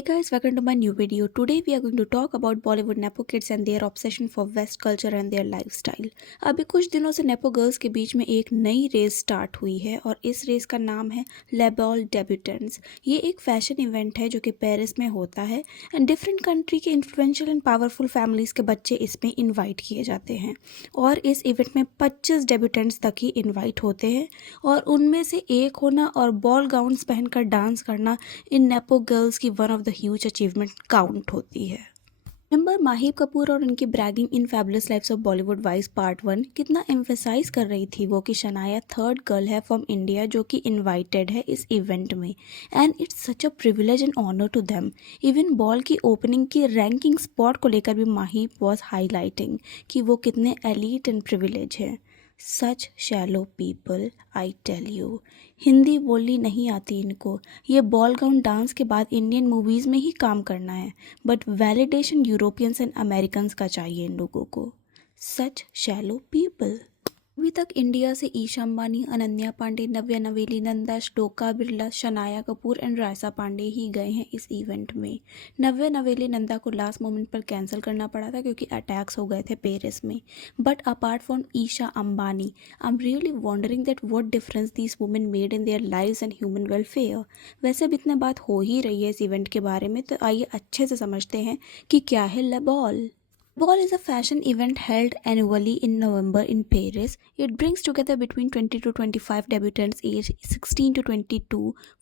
Hey guys, welcome to my new video. Today we are going to talk about Bollywood Nepo kids and their obsession for West culture and their lifestyle. अभी कुछ दिनों से nepo girls के बीच में एक नई race start हुई है और इस रेस का नाम है लेबॉल डेब्यूटेंट्स। ये एक फैशन इवेंट है जो कि पेरिस में होता है एंड डिफरेंट कंट्री के इन्फ्लुएंशियल एंड पावरफुल फैमिलीज़ के बच्चे इसमें इन्वाइट किए जाते हैं और इस इवेंट में 25 डेब्यूटेंट्स तक ही इन्वाइट होते हैं और उनमें से एक होना और बॉल गाउन्स पहनकर डांस करना इन नेपो गर्ल्स की one of the huge achievement count होती है। मेंबर माहिब कपूर और उनकी bragging in fabulous lives of Bollywood wives part 1 कितना एम्फेसाइज कर रही थी वो कि शनाया थर्ड गर्ल है फ्रॉम इंडिया जो कि इनवाइटेड है इस इवेंट में and it's such a privilege and honour to them. Even ball की ओपनिंग की रैंकिंग स्पॉट को लेकर भी माहिब वॉज हाईलाइटिंग कि वो कितने एलीट एंड प्रिविलेज है। Such shallow people I tell you. Hindi बोलनी नहीं आती इनको। ये बॉल गाउन डांस के बाद इंडियन मूवीज़ में ही काम करना है but validation Europeans and Americans का चाहिए इन लोगों को। सच शैलो पीपल। अभी तक इंडिया से ईशा अंबानी, अनन्या पांडे, नव्या नवेली, नंदा, श्लोका बिरला, शनाया कपूर एंड रायसा पांडे ही गए हैं इस इवेंट में। नव्या नवेली नंदा को लास्ट मोमेंट पर कैंसिल करना पड़ा था क्योंकि अटैक्स हो गए थे पेरिस में। But apart from Isha Ambani, I am really wondering that what difference these women made in their lives and human welfare. वैसे अब इतना बात हो ही रही है इस इवेंट के बारे में तो आइए अच्छे से समझते हैं कि क्या है लेबॉल। Ball is a fashion event held annually in November in Paris. It brings together between 20 to 25 debutants aged 16 to 22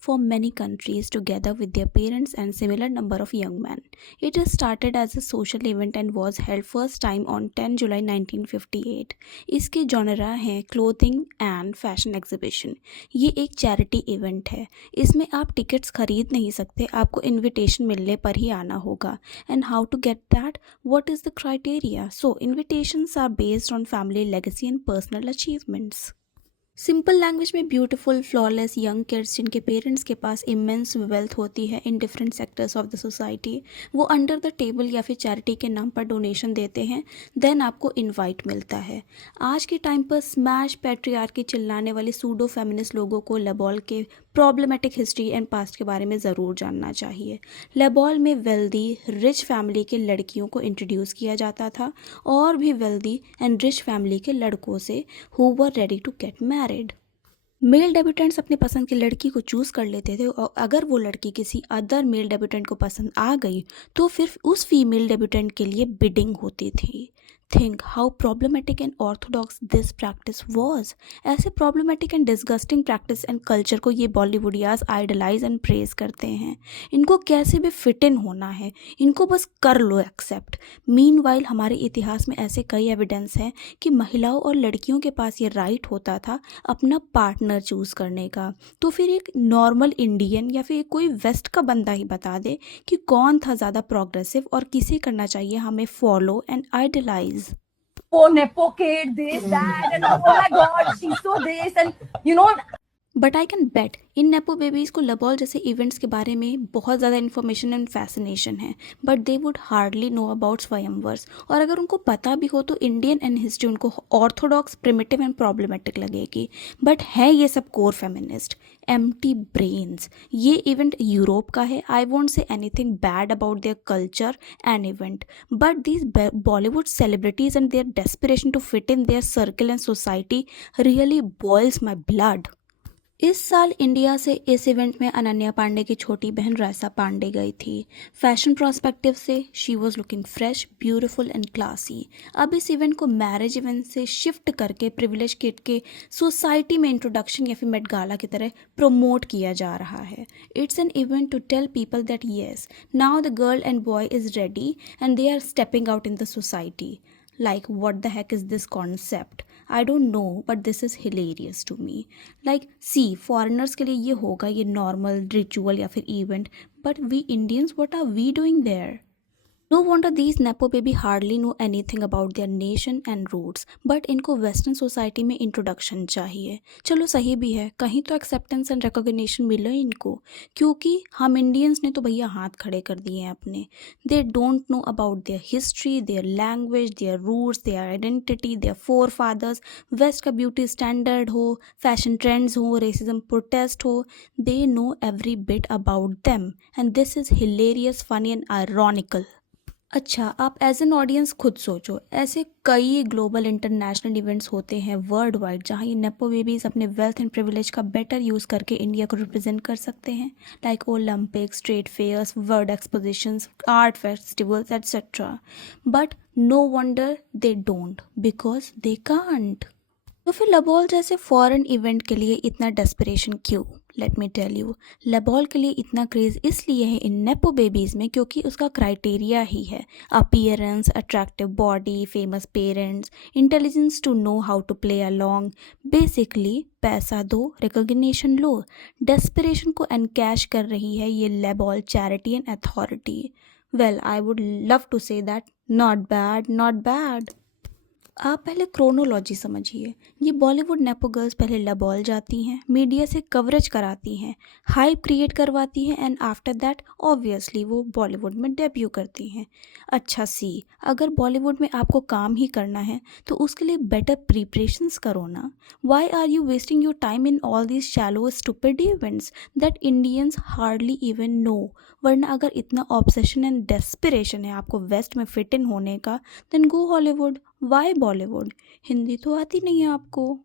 from many countries together with their parents and similar number of young men. It is started as a social event and was held first time on 10 July 1958. इसके genre हैं clothing and fashion exhibition. ये एक charity event है। इसमें आप tickets खरीद नहीं सकते, आपको इनविटेशन मिलने पर ही आना होगा। And how to get that? What is the criteria? So, invitations are based on family legacy and personal achievements. Simple language में ब्यूटीफुल फ्लॉलेस यंग किड्स जिनके पेरेंट्स के पास इमेंस वेल्थ होती है in different sectors of the society, वो under the table या फिर charity के नाम पर डोनेशन देते हैं, देन आपको इनवाइट मिलता है। आज के टाइम पर स्मैश पैट्रियार्की चिल्लाने वाले सूडो फेमिनिस्ट लोगों को लेबॉल के प्रॉब्लमेटिक हिस्ट्री एंड पास्ट के बारे में ज़रूर जानना चाहिए। लेबॉल में वेल्दी रिच फैमिली के लड़कियों को इंट्रोड्यूस किया जाता था और भी वेल्दी एंड रिच फैमिली के लड़कों से who were ready to get married. Male debutantes अपने पसंद की लड़की को चूज़ कर लेते थे और अगर वो लड़की किसी अदर मेल डेब्यूटेंट को पसंद आ गई तो फिर उस फीमेल डेब्यूटेंट के लिए बिडिंग होती थी। Think how problematic and orthodox this practice was. ऐसे problematic and disgusting practice and culture को ये बॉलीवुडियाज आइडलाइज एंड प्रेज करते हैं। इनको कैसे भी फिट इन होना है, इनको बस कर लो एक्सेप्ट। मीनवाइल हमारे इतिहास में ऐसे कई एविडेंस हैं कि महिलाओं और लड़कियों के पास ये राइट होता था अपना पार्टनर चूज़ करने का। तो फिर एक नॉर्मल इंडियन या फिर कोई वेस्ट का बंदा ही बता दे कि कौन था ज़्यादा प्रोग्रेसिव और किसे करना चाहिए हमें follow and idolize. Oh, Nepo kid, this, that, and oh my god, she's so this, and you know. But I can bet इन नेपो बेबीज़ को लेबॉल जैसे इवेंट्स के बारे में बहुत ज़्यादा इन्फॉर्मेशन एंड फैसिनेशन है but they would hardly know about swayamvars, और अगर उनको पता भी हो तो इंडियन एंड हिस्ट्री उनको ऑर्थोडॉक्स प्रिमिटिव एंड प्रॉब्लमेटिक लगेगी। बट है ये सब कोर फेमिनिस्ट एम्प्टी ब्रेन्स। ये इवेंट यूरोप का है। I won't say anything bad about their culture and event but these Bollywood celebrities and their desperation to fit in their circle and society really boils my blood. इस साल India से इस event में अनन्या पांडे की छोटी बहन रायसा पांडे गई थी। फैशन प्रोस्पेक्टिव से she was looking fresh, beautiful and classy. अब इस इवेंट को मैरिज इवेंट से शिफ्ट करके प्रिविलेज किड के सोसाइटी में इंट्रोडक्शन या फिर मेट गाला की तरह प्रमोट किया जा रहा है। It's an event to tell people that yes now the girl and boy is ready and they are stepping out in the society. Like, what the heck is this concept? I don't know, but this is hilarious to me. Like, see, foreigners के लिए ये होगा ये normal ritual या फिर event, but we Indians, what are we doing there? No wonder these nepo baby hardly know anything about their nation and roots, but इनको western society में introduction चाहिए। चलो सही भी है, कहीं तो एक्सेप्टेंस एंड रिकॉग्निशन मिले इनको, क्योंकि हम इंडियंस ने तो भैया हाथ खड़े कर दिए हैं अपने। They don't know about their history, their language, their roots, their identity, their forefathers. West का ब्यूटी स्टैंडर्ड हो, फैशन ट्रेंड्स हो, रेसिज्म प्रोटेस्ट हो, they know every bit about them, and this is hilarious, funny and ironical. अच्छा, आप as an audience खुद सोचो, ऐसे कई ग्लोबल इंटरनेशनल इवेंट्स होते हैं वर्ल्ड वाइड जहाँ ये नेपो बेबीज अपने वेल्थ एंड प्रिविलेज का बेटर यूज़ करके इंडिया को रिप्रेजेंट कर सकते हैं, like Olympics, trade fairs, world expositions, art festivals etcetera. But no wonder they don't, because they can't. तो फिर लबॉल जैसे फॉरेन इवेंट के लिए इतना डेस्परेशन क्यों? लेट मी टेल यू, लबॉल के लिए इतना क्रेज़ इसलिए है इन नेपो बेबीज़ में क्योंकि उसका क्राइटेरिया ही है appearance, attractive body, famous parents, intelligence to know how to play along. Basically पैसा दो, रिकॉग्निशन लो। डेस्परेशन को एनकैश कर रही है ये Le Bal charity and authority. Well, I would love to say that not bad, not bad. आप पहले क्रोनोलॉजी समझिए। ये बॉलीवुड नेपो गर्ल्स पहले लबॉल जाती हैं, मीडिया से कवरेज कराती हैं, हाइप क्रिएट करवाती हैं, एंड आफ्टर दैट ऑब्वियसली वो बॉलीवुड में डेब्यू करती हैं। अच्छा सी, अगर बॉलीवुड में आपको काम ही करना है तो उसके लिए बेटर प्रिपरेशंस करो ना। Why are you wasting your time in all these shallow stupid events that Indians hardly even know? वरना अगर इतना ऑब्सेशन एंड डेस्पिरेशन है आपको वेस्ट में फिट इन होने का, then go Hollywood. Why Bollywood? Hindi तो आती नहीं है आपको।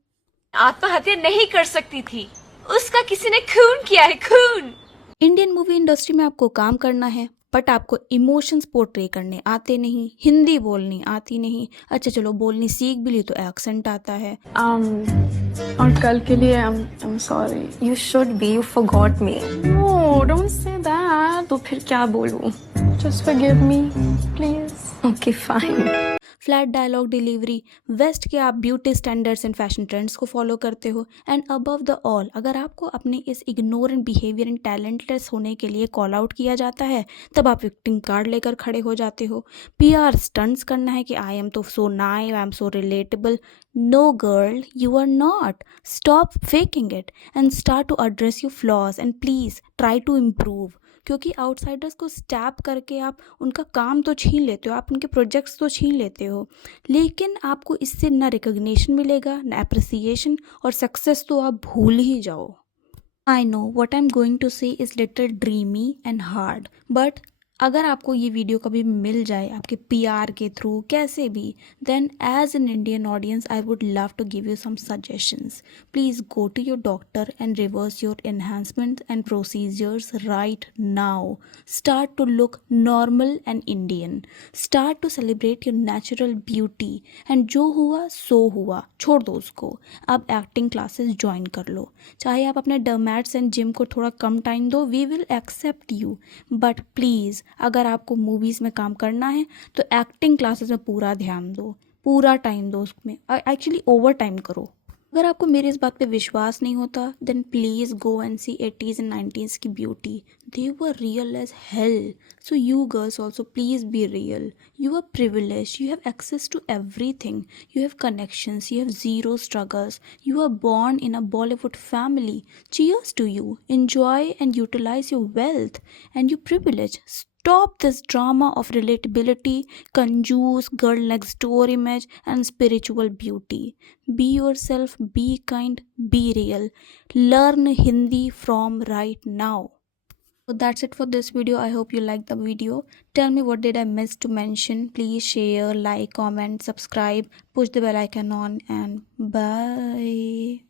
आत्महत्या नहीं कर सकती थी, उसका किसी ने खून किया है, खून। इंडियन मूवी इंडस्ट्री में आपको काम करना है, बट आपको इमोशंस पोर्ट्रे करने आते नहीं, हिंदी बोलनी आती नहीं। अच्छा चलो बोलनी सीख भी ली तो एक्सेंट आता है। और कल के लिए I'm sorry. You should be, you forgot me. No, don't say that. तो फिर क्या बोलूं? Just forgive me, please. Okay, fine. Flat dialogue delivery, west के आप beauty standards and fashion trends को फॉलो करते हो, एंड अबव द ऑल अगर आपको अपने इस इग्नोरेंट बिहेवियर एंड टैलेंटलेस होने के लिए कॉल आउट किया जाता है, तब आप विक्टिम कार्ड लेकर खड़े हो जाते हो। पीआर स्टंट्स करना है कि आई एम तो so naive, I am so relatable. No girl, you are not. Stop faking it and start to address your flaws, and please try to improve. क्योंकि आउटसाइडर्स को स्टैप करके आप उनका काम तो छीन लेते हो, आप उनके प्रोजेक्ट्स तो छीन लेते हो, लेकिन आपको इससे ना रिकग्निशन मिलेगा ना अप्रिसिएशन, और सक्सेस तो आप भूल ही जाओ। I know what I am going to say is little dreamy and hard, but अगर आपको ये वीडियो कभी मिल जाए आपके पीआर के थ्रू कैसे भी, then as an Indian audience I would love to give you some suggestions. Please go to your doctor and reverse your enhancement and procedures right now. Start to look normal and Indian. Start to celebrate your natural beauty, and जो हुआ सो हुआ, छोड़ दो उसको। अब acting classes join कर लो, चाहे आप अपने डर्मैट्स एंड जिम को थोड़ा कम टाइम दो, we will accept you. But please अगर आपको मूवीज़ में काम करना है तो एक्टिंग क्लासेस में पूरा ध्यान दो, पूरा टाइम दो उसमें, एक्चुअली ओवर टाइम करो। अगर आपको मेरी इस बात पे विश्वास नहीं होता, then please go and see 80s and 90s की beauty. They were real as hell. So you girls also please be real. You are privilege, you have access to everything, you have connections, you have zero struggles, you are born in a Bollywood family. Cheers to you. Enjoy and utilize your wealth and your privilege. Stop this drama of relatability, conjuice, girl next door image, and spiritual beauty. Be yourself, be kind, be real. Learn Hindi from right now. So that's it for this video. I hope you liked the video. Tell me what did I miss to mention. Please share, like, comment, subscribe, push the bell icon on, and bye.